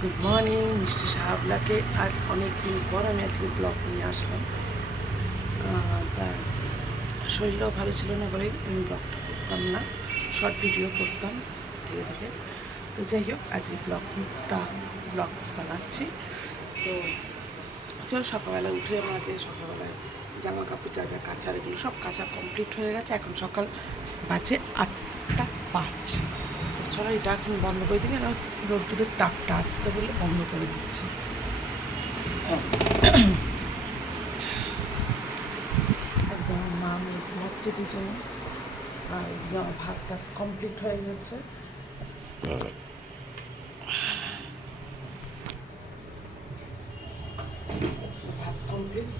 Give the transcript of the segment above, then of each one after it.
Good morning মিষ্টি সাহাবলাকে। আজ অনেক দিন পর আমি আজকে ব্লগ নিয়ে আসলাম। তা শরীরটাও ভালো ছিল না বলেই আমি ব্লগটা করতাম না শর্ট ভিডিও করতাম থেকে থেকে তো যাই হোক, আজকে ব্লগটা ব্লগ বানাচ্ছি। তো চলো সকালবেলা উঠে আমাকে সকালবেলায় জামা কাপড় যা যা কাচার, এগুলো সব কাচা কমপ্লিট হয়ে গেছে। এখন সকাল বাজে আটটা পাঁচ। চলো এটা এখন বন্ধ করে দিই কেন রোদ্দুরের তাপটা আসছে বলে বন্ধ করে দিচ্ছি। একদম মা মেয়ে ঘুমাচ্ছে দুজনে, আর এদিকে আমার ভাত টাত কমপ্লিট হয়ে গেছে। ভাত কমপ্লিট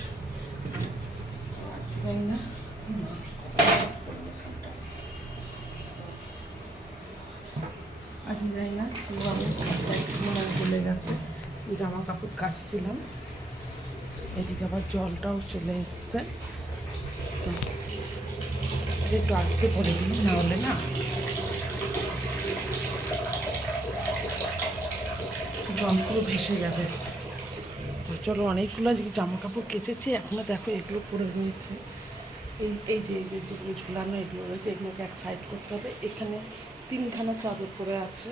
আজকে জানি না আজকে মনে চলে গেছে। ওই জামা কাপড় কাচছিলাম এদিকে আবার জলটাও চলে এসছে। তো একটু আসতে পড়ে দিই, না হলে না। জল পুরো ভেসে যাবে। তো চলো, অনেকগুলো আজকে জামা কাপড় কেচেছি। এখনও দেখো এগুলো পড়ে রয়েছে। এই এই যে এই যে যেগুলো ঝুলানো এগুলো রয়েছে, এগুলোকে এক সাইড করতে হবে। এখানে তিনখানা চাদর পরে আছে।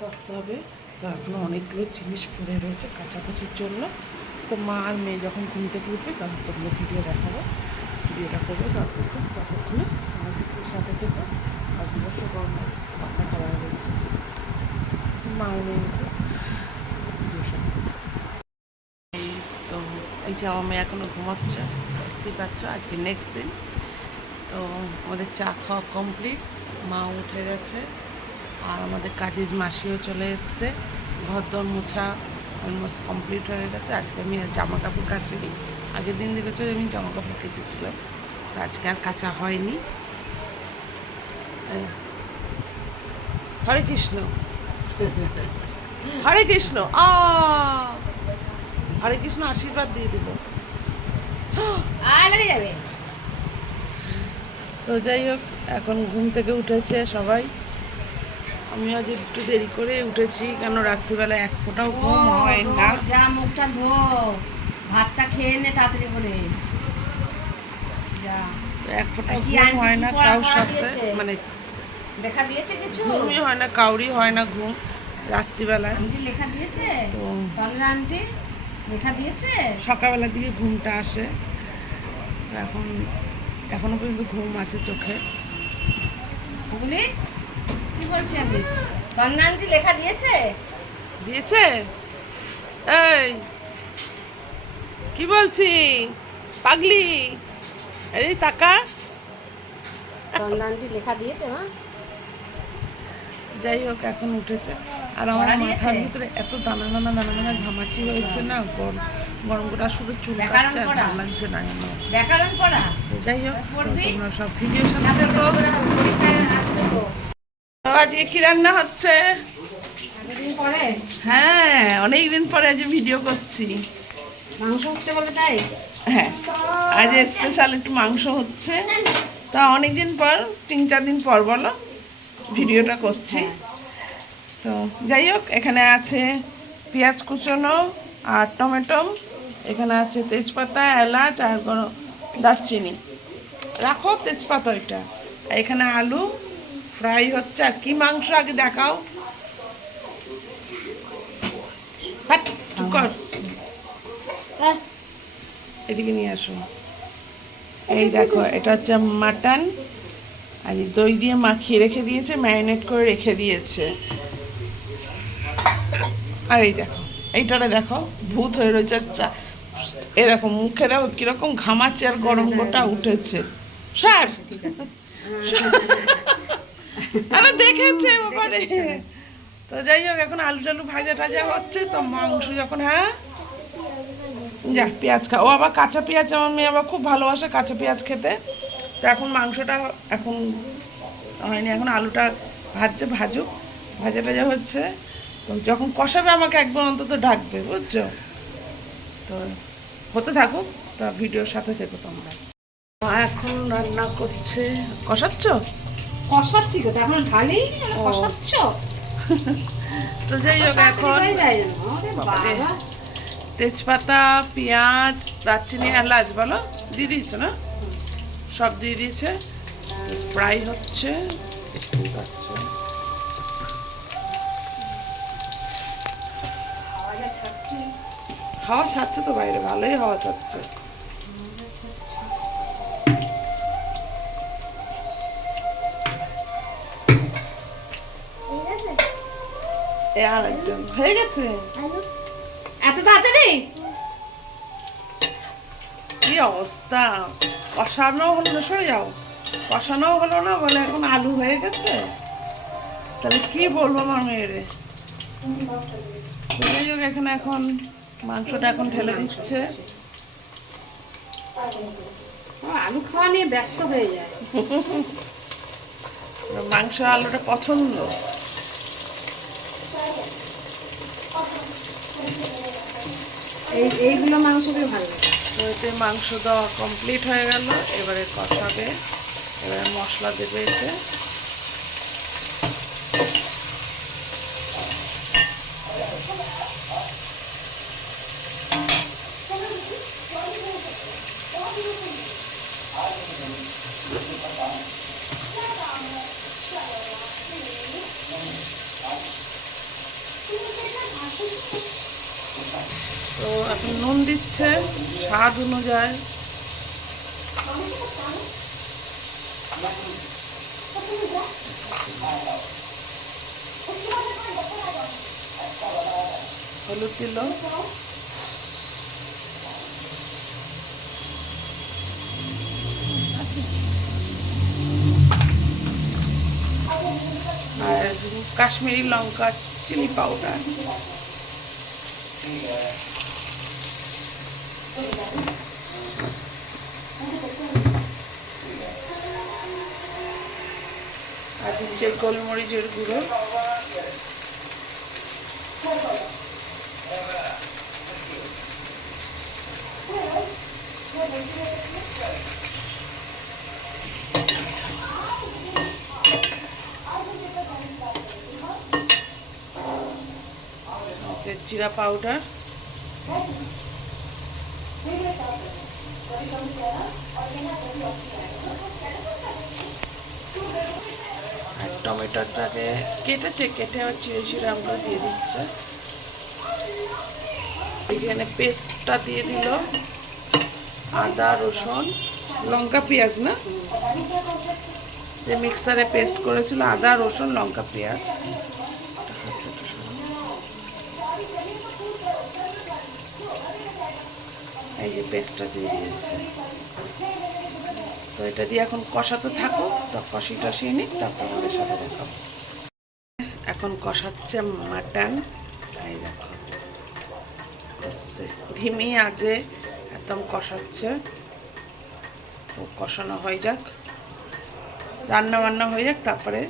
কাচতে হবে। তো এখনও অনেকগুলো জিনিস পড়ে রয়েছে কাচাকুচির জন্য। তো মা আর মেয়ে যখন ঘুম থেকে উঠবে তখন তোমরা ভিডিও দেখাবো। ভিডিওটা করব তারপর ততক্ষণে আমার ভিডিওর সাথে থেকে। আর দিবস গরম পাখা খাওয়া হয়েছে মা আর মেয়ে তো এই যে আমার মেয়ে এখনও ঘুমাচ্ছে, দেখতেই পাচ্ছ আজকে নেক্সট দিন। তো আমাদের চা খাওয়া কমপ্লিট মা উঠে গেছে। আর আমাদের কাজের মাসিও চলে এসছে। ঘরদর মোছা অলমোস্ট কমপ্লিট হয়ে গেছে। আজকে আমি আর জামা কাপড় কাচিনি আগের দিন দেখেছ আমি জামা কাপড় কেচেছিলাম। তো আজকে আর কাচা হয়নি। হরে কৃষ্ণ। হরে কৃষ্ণ। আ! হরে কৃষ্ণ আশীর্বাদ দিয়ে দিল। তো যাই হোক এখন ঘুম থেকে উঠেছে সবাই। আমি আজ একটু দেরি করে উঠেছি কেন রাত্রিবেলা এক ফোঁটাও ঘুম হয় না। যা মুখটা ধো ভাতটা খেয়ে নে তাড়াতাড়ি করে। যা। এক ফোঁটা আর কি ঘুম হয় না কারোর সাথে মানে দেখা দিয়েছে কিছু? ঘুমই হয় না কাউরি হয় না ঘুম রাত্রিবেলা আন্টি লেখা দিয়েছে? তো- তন্দ্রা আন্টি লেখা দিয়েছে? সকালবেলার দিকে ঘুমটা আসে। এখন এখনও পর্যন্ত ঘুম আছে চোখে। বুবলি কি বলছি আমি? আন্টি লেখা দিয়েছে? দিয়েছে? এই কি বলছি? পাগলি? এই টাকা? তন্দ্রা আন্টি লেখা দিয়েছে মা? যাই হোক এখন উঠেছে। আর আমার মাথার ভিতরে এত দানা দানা দানা দানা ঘামাচি হয়েছে না গরম গরম করে আর শুধু চুল কাটছে আর ভালো লাগছে না যাই হোক তোমরা সব ভিডিও সাথে আজকে কি রান্না হচ্ছে? হ্যাঁ অনেক দিন পরে আজ ভিডিও করছি। মাংস হচ্ছে বলে তাই? হ্যাঁ আজ স্পেশাল একটু মাংস হচ্ছে। তা অনেক দিন পর তিন চার দিন পর বলো ভিডিওটা করছি। তো যাই হোক এখানে আছে পেঁয়াজ কুচনো আর টমেটো এখানে আছে তেজপাতা এলাচ আর দারচিনি। রাখো তেজপাতা ওইটা। এখানে আলু ফ্রাই হচ্ছে আর কি মাংস আগে দেখাও। এদিকে নিয়ে আসো। এই দেখো, এটা হচ্ছে মাটন। আর দই দিয়ে মাখিয়ে রেখে দিয়েছে, ম্যারিনেট করে রেখে দিয়েছে। আর এই দেখো, এইটারে দেখো, ভূত হয়ে রয়েছে চা এ দেখো, মুখে দেখো কীরকম ঘামাচ্ছে আর গরম গোটা উঠেছে। স্যার। আরে দেখেছে বাবারে তো যাই হোক এখন আলু টালু ভাজা টাজা হচ্ছে তো মাংস যখন হ্যাঁ? যা পেঁয়াজ খা ও আবার কাঁচা পেঁয়াজ আমার মেয়ে আবার খুব ভালোবাসে কাঁচা পেঁয়াজ খেতে। তো এখন মাংসটা এখন হয়নি এখন আলুটা ভাজছে ভাজুক ভাজা টাজা হচ্ছে। তো যখন কষাবে আমাকে একবার অন্তত ডাকবে বুঝছ? তো হতে থাকুক তা ভিডিওর সাথে থেকো তোমরা। মা এখন রান্না করছে। কষাচ্ছ? কষাচ্ছি তো এখন ঢালি কষাচ্ছ তো যাই হোক এখন। তেজপাতা পেঁয়াজ দারচিনি এলাচ বলো দিয়ে দিয়েছ না? সব দিয়ে দিয়েছে। ফ্রাই হচ্ছে। হাওয়া ছাড়ছে তো বাইরে ভালোই হাওয়া ছাড়ছে। এ আর একজন। হয়ে গেছে? এত তাড়াতাড়ি? কি অবস্থা? কষানো হলো না সরে যাও। কষানো হলো না বলে এখন আলু হয়ে গেছে? তাহলে কি বলব আমার মেয়েরে? হোক এখানে এখন মাংসটা এখন ঢেলে দিচ্ছে। আলু খাওয়া নিয়ে ব্যস্ত হয়ে যায়। মাংস আলুটা পছন্দ। এই, এইগুলো মাংস ভালো লাগে। তো এতে মাংস দেওয়া কমপ্লিট হয়ে গেল। এবারে কষাবে। এবারে মশলা দেবে এতে। তো এখন নুন দিচ্ছে স্বাদ অনুযায়ী। হলুদ দিল। আর কাশ্মীরি লঙ্কা চিলি পাউডার আর গোলমরিচের গুঁড়ো। জিরা পাউডার। আর টমেটোটাকে কেটেছে, কেটে চিড়ে চিড়ে আমরা দিয়ে দিচ্ছে। এখানে পেস্টটা দিয়ে দিল। আদা, রসুন, লঙ্কা, পেঁয়াজ, না? যে মিক্সারে পেস্ট করেছিল, আদা, রসুন, লঙ্কা, পেঁয়াজ। এই যে পেস্টটা দিয়ে দিয়েছে। তো এটা দিয়ে এখন কষাতে থাকো, তো কষি টষিয়ে নিক তারপর আমাদের সাথে দেখাবো এখন কষাচ্ছে মাটন। এই দেখো, কষছে। ধিমি আজে একদম কষাচ্ছে। তো কষানো হয়ে যাক। রান্না বান্না হয়ে যাক, তারপরে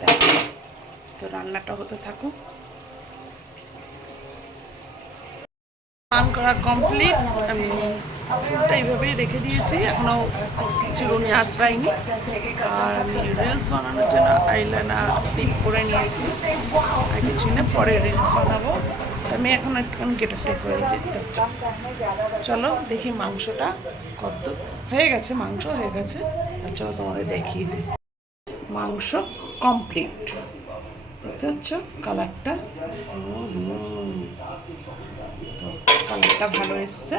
দেখো তো রান্নাটা হতে থাকুক। স্নান করা কমপ্লিট আমি চুলটা এইভাবেই রেখে দিয়েছি, এখনও চিরুনি আশ্রাইনি আর আমি রিলস বানানোর জন্য আইলাইনার টিপ করে নিয়েছি। আর কিছু না, পরে রিলস বানাবো। আমি এখন একটুখানি কেটারটাই করে নিয়েছি চলো দেখি মাংসটা কত। হয়ে গেছে মাংস, হয়ে গেছে। আর চলো তোমাদের দেখিয়ে দিই। মাংস কমপ্লিট দেখতে পাচ্ছ? কালারটা তো কালারটা ভালো এসছে।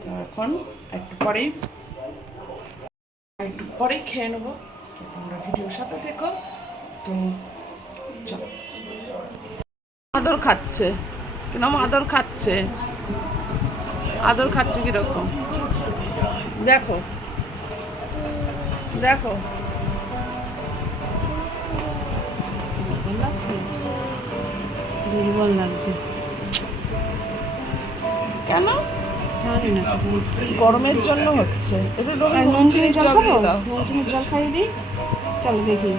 তো এখন একটু পরেই একটু পরেই খেয়ে নেব। তো তোমরা ভিডিওর সাথে দেখো তো আদর খাচ্ছে। কেন আদর খাচ্ছে? আদর খাচ্ছে কীরকম? দেখো। দেখো। লাগছে। দুর্বল লাগছে। কেন? জানি না। গরমের জন্য হচ্ছে। একটু লোকে নুন নুন চিনির চিনির জল জল খাব? দাও। নুন চিনির জল খাইয়ে দিই? চলো দেখি।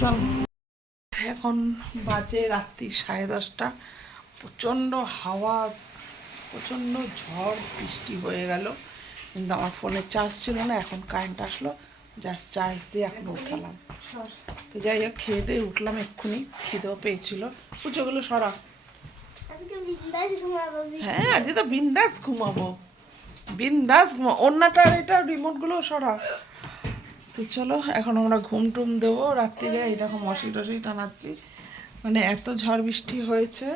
চল। এখন বাজে রাত্রি সাড়ে দশটা। প্রচণ্ড হাওয়া প্রচণ্ড ঝড় বৃষ্টি হয়ে গেল। কিন্তু আমার ফোনে চার্জ ছিল না এখন কারেন্ট আসলো। জাস্ট চার্জ দিয়ে এখন উঠালাম তো যাই হোক খেয়ে দিয়ে উঠলাম এক্ষুনি খিদেও পেয়েছিল। পুজোগুলো সরা আজকে বিন্দাস ঘুমাবো হ্যাঁ আজকে তো বিন্দাস ঘুমাবো। বিন্দাস ঘুমা অন্যটার এটা রিমোটগুলো সরা তো চলো এখন আমরা ঘুম টুম দেবো। রাত্রিরে এই দেখো মশি টসি টানাচ্ছি। মানে এত ঝড় বৃষ্টি হয়েছে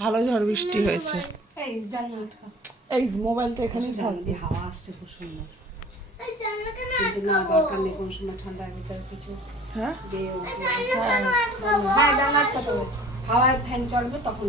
ভালো ঝড় বৃষ্টি হয়েছে। এই এই মোবাইলটা এখানেই জানলা দিয়ে হাওয়া আসছে খুব সুন্দর। কিন্তু না দরকার নেই কোনো সময় ঠান্ডার ভিতরে কিছু হ্যাঁ? হ্যাঁ। হবে হাওয়ায় ফ্যান চলবে তখন।